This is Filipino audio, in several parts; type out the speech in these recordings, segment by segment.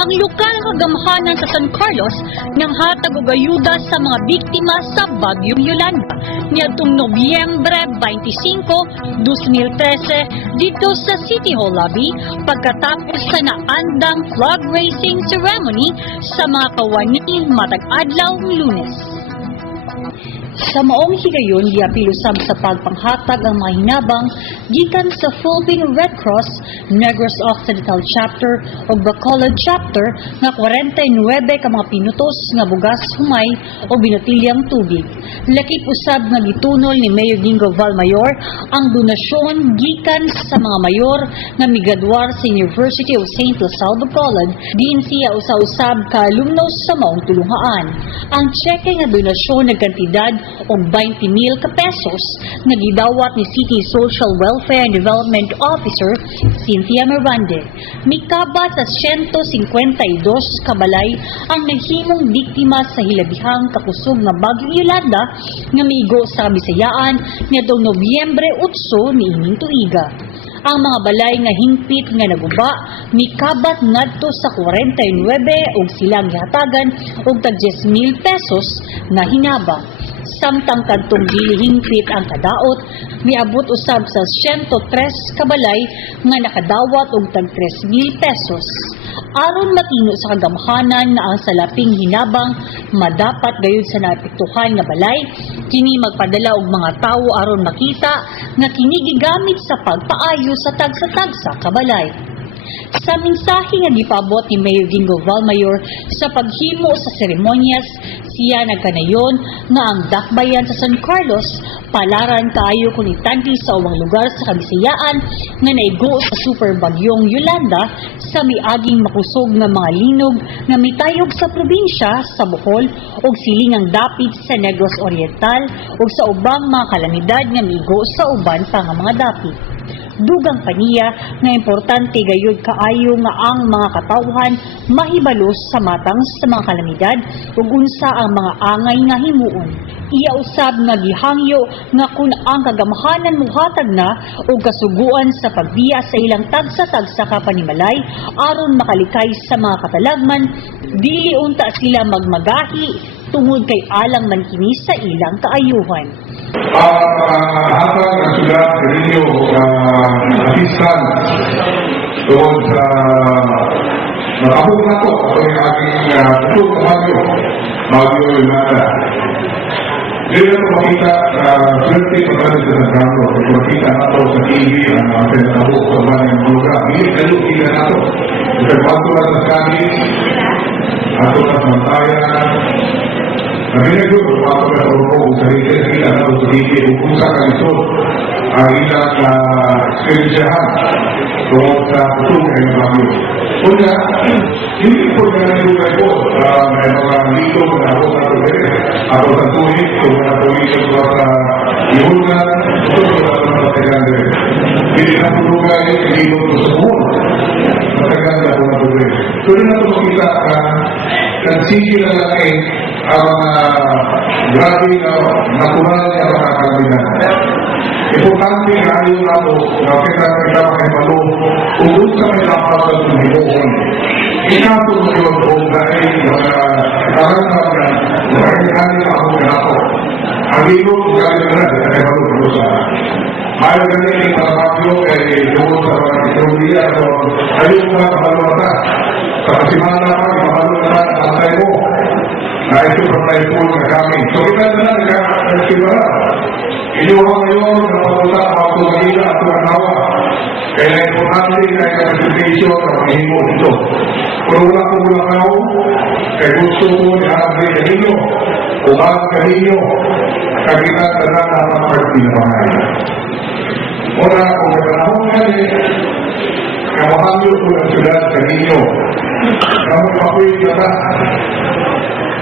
ang lokal nga gamhanan sa San Carlos ng hatag og ayuda sa mga biktima sa Bagyong Yolanda niadtong Nobyembre 25, 2013 dito sa City Hall lobby pagkatapos sa naandang flag raising ceremony sa mga kawani matag adlaw Lunes. Sa maong higayon, giapilusab sa pagpanghatag ang mga hinabang gikan sa Philippine Red Cross, Negros Occidental Chapter o Bacolod Chapter nga 49 ka mga pinutos nga bugas humay o binutilyang tubig. Lakip usab nga gitunol ni Mayor Gingo Valmayor ang donasyon gikan sa mga mayor nga migraduar sa University of St. La Salle Bacolod diin siya usa-usab ka alumnos sa maong tulungaan. Ang cheque nga donasyon nagkantidad og 20,000 ka pesos nga gidawat ni City Social Welfare and Development Officer Cynthia Mirande. Mikabat sa 152 ka balay ang nahimong biktima sa hilabihang kakusog nga Bagyong Yolanda nga miigo sa Bisayaan niadtong Nobyembre 8 niining tuiga. Ang mga balay nga hingpit nga naguba mikabat ngadto sa 49 ug silang gihatagan og tag 10,000 pesos nga hinabang. Samtang kadtong dili hingpit ang kadaot, miabot usab sa 103 ka balay nga nakadawat og tag 3,000 pesos. Aron matino sa kagamhanan na ang salaping hinabang madapat gayud sa naapektuhan nga balay, kini magpadala og mga tawo aron makita nga kini gigamit sa pagpaayo sa tagsa-tagsa ka balay. Sa mensahe nga gipabot ni Mayor Gingo Valmayor sa paghimo sa seremonyas, siya nagkanayon nga ang dakbayan sa San Carlos palaran kaayo kung itanti sa uwang lugar sa Kabisayaan nga naigo sa super bagyong Yolanda sa miaging makusog nga mga linog nga mitayog sa probinsya sa Bohol ug silingang dapit sa Negros Oriental ug sa ubang mga kalamidad nga migo sa uban pa nga mga dapit. Dugang paniya nga importante gayud kaayo nga ang mga katawhan mahibalos sa matang sa mga kalamidad ug unsa ang mga angay nga himuon. Iya usab nga gihangyo nga kun ang kagamhanan mohatag na og kasuguan sa pagbiya sa ilang tagsa-tagsa ka panimalay aron makalikay sa mga katalagman, dili unta sila magmagahi tungod kay alang man kini sa ilang kaayuhan. Hatag ang sulat sa inyo assistant doon sa nakabog na to ito yung aking tutog na Bagyo Yolanda. Hindi na ito makita sa swerte pagkalit sa Sangrado. Ito makita na ito sa TV ang pinakabog sa banang program. Hindi kayo kita na ito. Ito pagkulat sa kanis ato na samantayan. Nabinag yun, mga pagkatawag sa rites nila na sa TV kung sa kalisod ang ilang servisyahan tungkol sa tutulong ay Bagyo. Kaya, hindi po na nilugay po may mga lito na ako sa tuloy, ako sa tuloy, kung na tuloy sa ihunan, ito sa mga teganda. Hindi na tulugay, hindi mo ito sa buwan. Mataganda po na tuloy. Tuloy na ito makita ka, nagsigi na lang ang mga grabe na natural na mga kalamidad. Importante nga yung ako na kita makipalo kung sa may napasal sa himuon. Ikatulong yun po dahil mga karangkang na nakikali ako na ako. Ang ilo kung galing na nakipalo ko sa ayaw galing yung Bagyo kay doon sa mga itrolia so ayaw mo na kamalata. Sa kasimana pa, kapalo na ang tayo mo. Na ito patay po na kami. So kita na nagkakasibara. Inuha ngayon na mapunta ang mga tumahila at tumahawa. Kaya importante na i-participation at mahimo ito. Kung wala po mula kao, kaya gusto ko i-agri ka ninyo, umaag ka ninyo, kakita ka na nakapagpil na mga. Muna, kung nakanahon ka kamahangyo ko ng syudad ka ninyo. Kamu makulit na ta.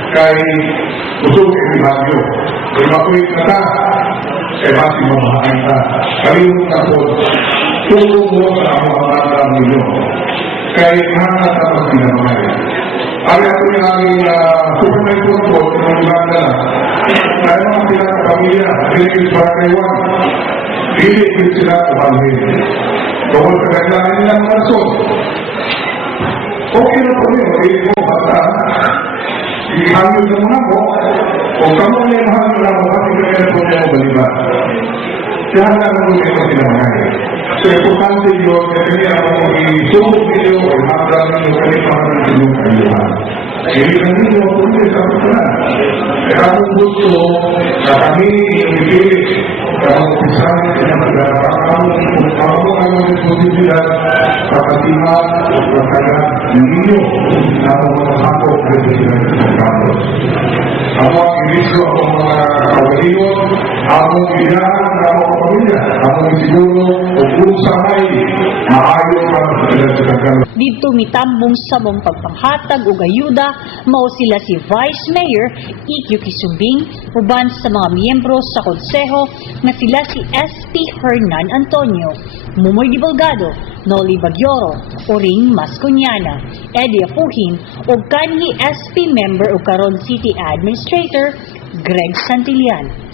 Kay usog ang Bagyo. Kung makulit na ta, kay basi mamahain ta. Kalimutan na po, tulong mo sa mga maraming ninyo. Kay hangat na magpinamay. Ay ako yung aming supervisor po, ng Uganda na. Kaya mga pinakapamilya, Philippines Barangay 1, hindi sila kumalhin. Tungkol sa kailangan nilang person. Okay na po yun. ulit ko, basta ihangin sa mga ko, kung kamo na yung hangin na mo, kasi kaya po niya mo balibat. Kaya na ko ito sinangay. So, importante yun, kasi niya ako isubok ninyo, o ihabra ninyo, kalipahan ng inyong kalihan. Hindi na ninyo, kundi sa pagkalan. Kaya akong gusto na kami ipilit na mag-upisan na magkakaroon ang responsibilidad sa katihan o pagkagat ninyo na magkakako ang responsibilidad sa Carlos. Ako ang inisyo, ako mga kawaliyon, ako ilahan na ako kapamilya, ako siguro o kung sakay, maayos ang responsibilidad sa Carlos. Dito mitambong sa mong pagpanghatag o ayuda, mao sila si Vice Mayor Ikyu Kisubing, uban sa mga miyembro sa konseho na sila si SP Hernan Antonio, Mumoy Divulgado, Noli Bagyoro, Oring Masconiana, Eddie Apuhin, o kanhi SP member o karon City Administrator Greg Santillan.